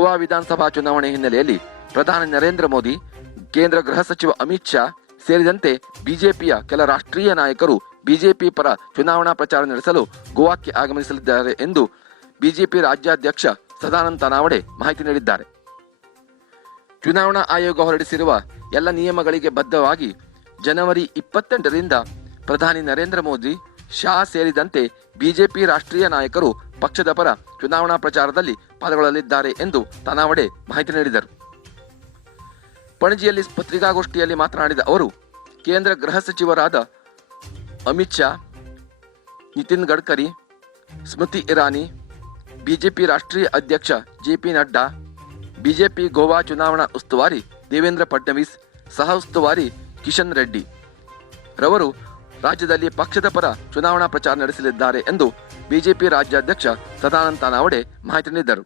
ಗೋವಾ ವಿಧಾನಸಭಾ ಚುನಾವಣೆ ಹಿನ್ನೆಲೆಯಲ್ಲಿ ಪ್ರಧಾನಿ ನರೇಂದ್ರ ಮೋದಿ, ಕೇಂದ್ರ ಗೃಹ ಸಚಿವ ಅಮಿತ್ ಶಾ ಸೇರಿದಂತೆ ಬಿಜೆಪಿಯ ಕೆಲ ರಾಷ್ಟ್ರೀಯ ನಾಯಕರು ಬಿಜೆಪಿ ಪರ ಚುನಾವಣಾ ಪ್ರಚಾರ ನಡೆಸಲು ಗೋವಾಕ್ಕೆ ಆಗಮಿಸಲಿದ್ದಾರೆ ಎಂದು ಬಿಜೆಪಿ ರಾಜ್ಯಾಧ್ಯಕ್ಷ ಸದಾನಂದ ತಾನಾವಡೆ ಮಾಹಿತಿ ನೀಡಿದ್ದಾರೆ. ಚುನಾವಣಾ ಆಯೋಗ ಹೊರಡಿಸಿರುವ ಎಲ್ಲ ನಿಯಮಗಳಿಗೆ ಬದ್ಧವಾಗಿ ಜನವರಿ 28ರಿಂದ ಪ್ರಧಾನಿ ನರೇಂದ್ರ ಮೋದಿ, ಶಾ ಸೇರಿದಂತೆ ಬಿಜೆಪಿ ರಾಷ್ಟ್ರೀಯ ನಾಯಕರು ಪಕ್ಷದ ಪರ ಚುನಾವಣಾ ಪ್ರಚಾರದಲ್ಲಿ ಪಾಲ್ಗೊಳ್ಳಲಿದ್ದಾರೆ ಎಂದು ತಾನಾವಡೆ ಮಾಹಿತಿ ನೀಡಿದರು. ಪಣಜಿಯಲ್ಲಿ ಪತ್ರಿಕಾಗೋಷ್ಠಿಯಲ್ಲಿ ಮಾತನಾಡಿದ ಅವರು, ಕೇಂದ್ರ ಗೃಹ ಸಚಿವರಾದ ಅಮಿತ್ ಶಾ, ನಿತಿನ್ ಗಡ್ಕರಿ, ಸ್ಮೃತಿ ಇರಾನಿ, ಬಿಜೆಪಿ ರಾಷ್ಟ್ರೀಯ ಅಧ್ಯಕ್ಷ ಜೆಪಿ ನಡ್ಡಾ, ಬಿಜೆಪಿ ಗೋವಾ ಚುನಾವಣಾ ಉಸ್ತುವಾರಿ ದೇವೇಂದ್ರ ಫಡ್ನವೀಸ್, ಸಹ ಉಸ್ತುವಾರಿ ಕಿಶನ್ ರೆಡ್ಡಿ ರವರು ರಾಜ್ಯದಲ್ಲಿ ಪಕ್ಷದ ಪರ ಚುನಾವಣಾ ಪ್ರಚಾರ ನಡೆಸಲಿದ್ದಾರೆ ಎಂದು ಬಿಜೆಪಿ ರಾಜ್ಯಾಧ್ಯಕ್ಷ ಸದಾನಂದ ತಾನಾವಡೆ ಮಾಹಿತಿ ನೀಡಿದರು.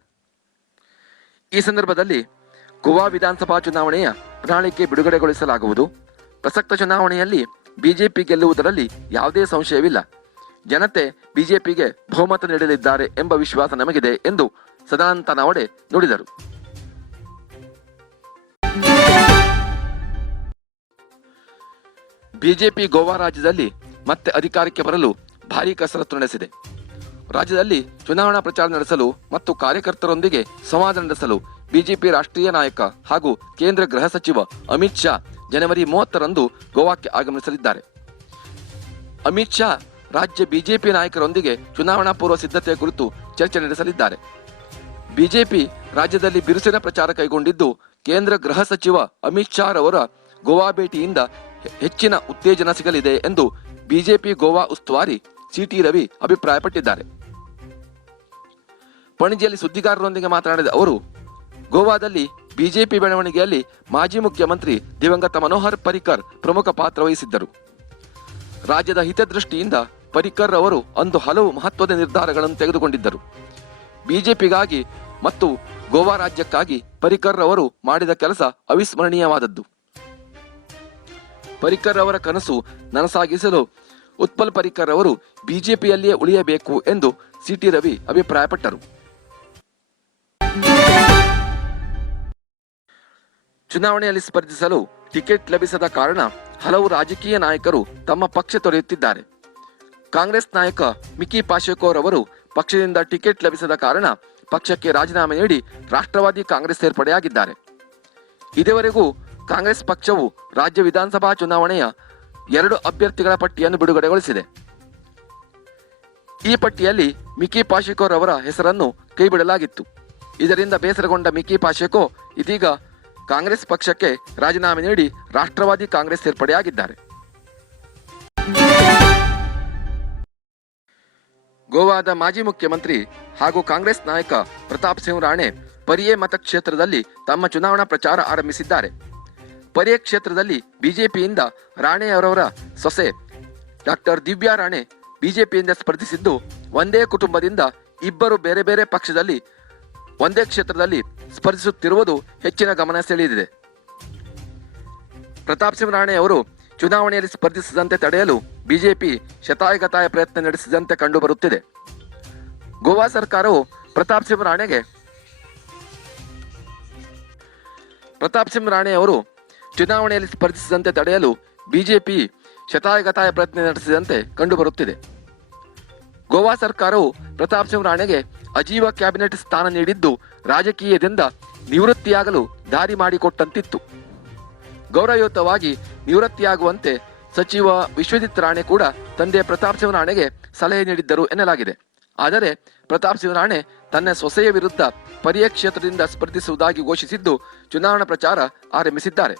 ಈ ಸಂದರ್ಭದಲ್ಲಿ ಗೋವಾ ವಿಧಾನಸಭಾ ಚುನಾವಣೆಯ ಪ್ರಣಾಳಿಕೆ ಬಿಡುಗಡೆಗೊಳಿಸಲಾಗುವುದು. ಪ್ರಸಕ್ತ ಚುನಾವಣೆಯಲ್ಲಿ ಬಿಜೆಪಿ ಗೆಲ್ಲುವುದರಲ್ಲಿ ಯಾವುದೇ ಸಂಶಯವಿಲ್ಲ. ಜನತೆ ಬಿಜೆಪಿಗೆ ಬಹುಮತ ನೀಡಲಿದ್ದಾರೆ ಎಂಬ ವಿಶ್ವಾಸ ನಮಗಿದೆ ಎಂದು ಸದಾನಂದ ತಾನಾವಡೆ ನುಡಿದರು. ಬಿಜೆಪಿ ಗೋವಾ ರಾಜ್ಯದಲ್ಲಿ ಮತ್ತೆ ಅಧಿಕಾರಕ್ಕೆ ಬರಲು ಭಾರೀ ಕಸರತ್ತು ನಡೆಸಿದೆ. ರಾಜ್ಯದಲ್ಲಿ ಚುನಾವಣಾ ಪ್ರಚಾರ ನಡೆಸಲು ಮತ್ತು ಕಾರ್ಯಕರ್ತರೊಂದಿಗೆ ಸಂವಾದ ನಡೆಸಲು ಬಿಜೆಪಿ ರಾಷ್ಟ್ರೀಯ ನಾಯಕ ಹಾಗೂ ಕೇಂದ್ರ ಗೃಹ ಸಚಿವ ಅಮಿತ್ ಶಾ ಜನವರಿ 30ರಂದು ಗೋವಾಕ್ಕೆ ಆಗಮಿಸಲಿದ್ದಾರೆ. ಅಮಿತ್ ಶಾ ರಾಜ್ಯ ಬಿಜೆಪಿ ನಾಯಕರೊಂದಿಗೆ ಚುನಾವಣಾ ಪೂರ್ವ ಸಿದ್ಧತೆ ಕುರಿತು ಚರ್ಚೆ ನಡೆಸಲಿದ್ದಾರೆ. ಬಿಜೆಪಿ ರಾಜ್ಯದಲ್ಲಿ ಬಿರುಸಿನ ಪ್ರಚಾರ ಕೈಗೊಂಡಿದ್ದು, ಕೇಂದ್ರ ಗೃಹ ಸಚಿವ ಅಮಿತ್ ಶಾ ರವರ ಗೋವಾ ಭೇಟಿಯಿಂದ ಹೆಚ್ಚಿನ ಉತ್ತೇಜನ ಸಿಗಲಿದೆ ಎಂದು ಬಿಜೆಪಿ ಗೋವಾ ಉಸ್ತುವಾರಿ ಸಿಟಿ ರವಿ ಅಭಿಪ್ರಾಯಪಟ್ಟಿದ್ದಾರೆ. ಪಣಜಿಯಲ್ಲಿ ಸುದ್ದಿಗಾರರೊಂದಿಗೆ ಮಾತನಾಡಿದ ಅವರು, ಗೋವಾದಲ್ಲಿ ಬಿಜೆಪಿ ಬೆಳವಣಿಗೆಯಲ್ಲಿ ಮಾಜಿ ಮುಖ್ಯಮಂತ್ರಿ ದಿವಂಗತ ಮನೋಹರ್ ಪರಿಕರ್ ಪ್ರಮುಖ ಪಾತ್ರ ವಹಿಸಿದ್ದರು. ರಾಜ್ಯದ ಹಿತದೃಷ್ಟಿಯಿಂದ ಪರಿಕರ್ ಅವರು ಅಂದು ಹಲವು ಮಹತ್ವದ ನಿರ್ಧಾರಗಳನ್ನು ತೆಗೆದುಕೊಂಡಿದ್ದರು. ಬಿಜೆಪಿಗಾಗಿ ಮತ್ತು ಗೋವಾ ರಾಜ್ಯಕ್ಕಾಗಿ ಪರಿಕರ್ ಅವರು ಮಾಡಿದ ಕೆಲಸ ಅವಿಸ್ಮರಣೀಯವಾದದ್ದು. ಪರಿಕರ್ ಅವರ ಕನಸು ನನಸಾಗಿಸಲು ಉತ್ಪಲ್ ಪರಿಕರ್ ಅವರು ಬಿಜೆಪಿಯಲ್ಲಿಯೇ ಉಳಿಯಬೇಕು ಎಂದು ಸಿಟಿ ರವಿ ಅಭಿಪ್ರಾಯಪಟ್ಟರು. ಚುನಾವಣೆಯಲ್ಲಿ ಸ್ಪರ್ಧಿಸಲು ಟಿಕೆಟ್ ಲಭಿಸದ ಕಾರಣ ಹಲವು ರಾಜಕೀಯ ನಾಯಕರು ತಮ್ಮ ಪಕ್ಷ ತೊರೆಯುತ್ತಿದ್ದಾರೆ. ಕಾಂಗ್ರೆಸ್ ನಾಯಕ ಮಿಕಿ ಪಾಶೆಕೋರ್ ಅವರು ಪಕ್ಷದಿಂದ ಟಿಕೆಟ್ ಲಭಿಸದ ಕಾರಣ ಪಕ್ಷಕ್ಕೆ ರಾಜೀನಾಮೆ ನೀಡಿ ರಾಷ್ಟ್ರವಾದಿ ಕಾಂಗ್ರೆಸ್ ಸೇರ್ಪಡೆಯಾಗಿದ್ದಾರೆ. ಇದುವರೆಗೂ ಕಾಂಗ್ರೆಸ್ ಪಕ್ಷವು ರಾಜ್ಯ ವಿಧಾನಸಭಾ ಚುನಾವಣೆಯ 2 ಅಭ್ಯರ್ಥಿಗಳ ಪಟ್ಟಿಯನ್ನು ಬಿಡುಗಡೆಗೊಳಿಸಿದೆ. ಈ ಪಟ್ಟಿಯಲ್ಲಿ ಮಿಕಿ ಪಾಶೆಕೋರ್ ಅವರ ಹೆಸರನ್ನು ಕೈಬಿಡಲಾಗಿತ್ತು. ಇದರಿಂದ ಬೇಸರಗೊಂಡ ಮಿಕಿ ಪಾಶೆಕೋ ಇದೀಗ ಕಾಂಗ್ರೆಸ್ ಪಕ್ಷಕ್ಕೆ ರಾಜೀನಾಮೆ ನೀಡಿ ರಾಷ್ಟ್ರವಾದಿ ಕಾಂಗ್ರೆಸ್ ಸೇರ್ಪಡೆಯಾಗಿದ್ದಾರೆ. ಗೋವಾದ ಮಾಜಿ ಮುಖ್ಯಮಂತ್ರಿ ಹಾಗೂ ಕಾಂಗ್ರೆಸ್ ನಾಯಕ ಪ್ರತಾಪ್ ಸಿಂಹ ರಾಣೆ ಪರಿಯೆ ಮತಕ್ಷೇತ್ರದಲ್ಲಿ ತಮ್ಮ ಚುನಾವಣಾ ಪ್ರಚಾರ ಆರಂಭಿಸಿದ್ದಾರೆ. ಪರಿಯೆ ಕ್ಷೇತ್ರದಲ್ಲಿ ಬಿಜೆಪಿಯಿಂದ ರಾಣೆ ಅವರವರ ಸೊಸೆ ಡಾಕ್ಟರ್ ದಿವ್ಯಾ ರಾಣೆ ಬಿಜೆಪಿಯಿಂದ ಸ್ಪರ್ಧಿಸಿದ್ದು, ಒಂದೇ ಕುಟುಂಬದಿಂದ ಇಬ್ಬರು ಬೇರೆ ಬೇರೆ ಪಕ್ಷದಲ್ಲಿ ಒಂದೇ ಕ್ಷೇತ್ರದಲ್ಲಿ ಸ್ಪರ್ಧಿಸುತ್ತಿರುವುದು ಹೆಚ್ಚಿನ ಗಮನ ಸೆಳೆದಿದೆ. ಪ್ರತಾಪ್ ಸಿಂಹ ರಾಣೆ ಅವರು ಚುನಾವಣೆಯಲ್ಲಿ ಸ್ಪರ್ಧಿಸದಂತೆ ತಡೆಯಲು ಬಿಜೆಪಿ ಶತಾಯಗತಾಯ ಪ್ರಯತ್ನ ನಡೆಸಿದಂತೆ ಕಂಡುಬರುತ್ತಿದೆ. ಗೋವಾ ಸರ್ಕಾರವು ಪ್ರತಾಪ್ ಸಿಂಹ ರಾಣೆ ಅವರು ಚುನಾವಣೆಯಲ್ಲಿ ಸ್ಪರ್ಧಿಸದಂತೆ ತಡೆಯಲು ಬಿಜೆಪಿ ಶತಾಯಗತಾಯ ಪ್ರಯತ್ನ ನಡೆಸಿದಂತೆ ಕಂಡುಬರುತ್ತಿದೆ. ಗೋವಾ ಸರ್ಕಾರವು ಪ್ರತಾಪ್ ಸಿಂಹ ರಾಣೆಗೆ ಅಜೀವ ಕ್ಯಾಬಿನೆಟ್ ಸ್ಥಾನ ನೀಡಿದ್ದು, ರಾಜಕೀಯದಿಂದ ನಿವೃತ್ತಿಯಾಗಲು ದಾರಿ ಮಾಡಿಕೊಟ್ಟಂತಿತ್ತು. ಗೌರವಯುತವಾಗಿ ನಿವೃತ್ತಿಯಾಗುವಂತೆ ಸಚಿವ ವಿಶ್ವಜಿತ್ ರಾಣೆ ಕೂಡ ತಂದೆ ಪ್ರತಾಪ್ ಸಿಂಹ ರಾಣೆಗೆ ಸಲಹೆ ನೀಡಿದ್ದರು ಎನ್ನಲಾಗಿದೆ. ಆದರೆ ಪ್ರತಾಪ್ ಸಿಂಹ ರಾಣೆ ತನ್ನ ಸೊಸೆಯ ವಿರುದ್ಧ ಪರಿಯೆ ಕ್ಷೇತ್ರದಿಂದ ಸ್ಪರ್ಧಿಸುವುದಾಗಿ ಘೋಷಿಸಿದ್ದು, ಚುನಾವಣಾ ಪ್ರಚಾರ ಆರಂಭಿಸಿದ್ದಾರೆ.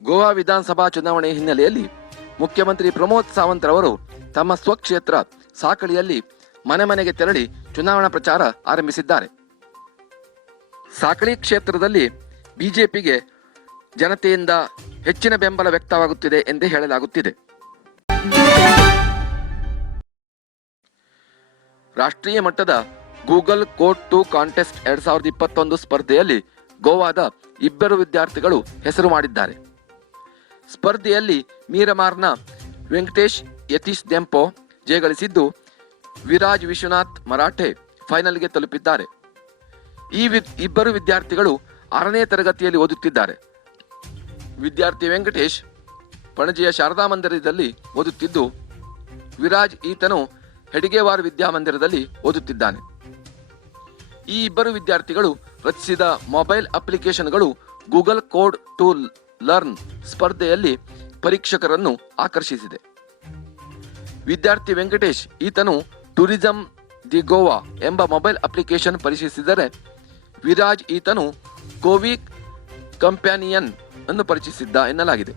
ಗೋವಾ ವಿಧಾನಸಭಾ ಚುನಾವಣೆ ಹಿನ್ನೆಲೆಯಲ್ಲಿ ಮುಖ್ಯಮಂತ್ರಿ ಪ್ರಮೋದ್ ಸಾವಂತ್ ರವರು ತಮ್ಮ ಸ್ವಕ್ಷೇತ್ರ ಸಾಕಳಿಯಲ್ಲಿ ಮನೆ ಮನೆಗೆ ತೆರಳಿ ಚುನಾವಣಾ ಪ್ರಚಾರ ಆರಂಭಿಸಿದ್ದಾರೆ. ಸಾಕಳಿ ಕ್ಷೇತ್ರದಲ್ಲಿ ಬಿಜೆಪಿಗೆ ಜನತೆಯಿಂದ ಹೆಚ್ಚಿನ ಬೆಂಬಲ ವ್ಯಕ್ತವಾಗುತ್ತಿದೆ ಎಂದೇ ಹೇಳಲಾಗುತ್ತಿದೆ. ರಾಷ್ಟ್ರೀಯ ಮಟ್ಟದ ಗೂಗಲ್ ಕೋಡ್ 2 ಕಾಂಟೆಸ್ಟ್ 2021 ಸ್ಪರ್ಧೆಯಲ್ಲಿ ಗೋವಾದ ಇಬ್ಬರು ವಿದ್ಯಾರ್ಥಿಗಳು ಹೆಸರು ಮಾಡಿದ್ದಾರೆ. ಸ್ಪರ್ಧೆಯಲ್ಲಿ ಮೀರಮಾರ್ನ ವೆಂಕಟೇಶ್ ಯತೀಶ್ ದೆಂಪೋ, ಜಯಗಳಿಸಿದ್ದು ವಿರಾಜ್ ವಿಶ್ವನಾಥ್ ಮರಾಠೆ ಫೈನಲ್ಗೆ ತಲುಪಿದ್ದಾರೆ. ಈ ಇಬ್ಬರು ವಿದ್ಯಾರ್ಥಿಗಳು 6ನೇ ತರಗತಿಯಲ್ಲಿ ಓದುತ್ತಿದ್ದಾರೆ. ವಿದ್ಯಾರ್ಥಿ ವೆಂಕಟೇಶ್ ಪಣಜಿಯ ಶಾರದಾ ಮಂದಿರದಲ್ಲಿ ಓದುತ್ತಿದ್ದು, ವಿರಾಜ್ ಈತನು ಹೆಡಿಗೇವಾರ್ ವಿದ್ಯಾಮಂದಿರದಲ್ಲಿ ಓದುತ್ತಿದ್ದಾನೆ. ಈ ಇಬ್ಬರು ವಿದ್ಯಾರ್ಥಿಗಳು ರಚಿಸಿದ ಮೊಬೈಲ್ ಅಪ್ಲಿಕೇಶನ್ಗಳು ಗೂಗಲ್ ಕೋಡ್ ಟು ಲರ್ನ್ ಸ್ಪರ್ಧೆಯಲ್ಲಿ ಪರೀಕ್ಷಕರನ್ನು ಆಕರ್ಷಿಸಿದೆ. ವಿದ್ಯಾರ್ಥಿ ವೆಂಕಟೇಶ್ ಈತನು ಟೂರಿಸಂ ದಿ ಗೋವಾ ಎಂಬ ಮೊಬೈಲ್ ಅಪ್ಲಿಕೇಶನ್ ಪರಿಶೀಲಿಸಿದರೆ, ವಿರಾಜ್ ಈತನು ಕೋವಿ ಕಂಪ್ಯಾನಿಯನ್ ಅನ್ನು ಪರಿಚಯಿಸಿದ್ದ ಎನ್ನಲಾಗಿದೆ.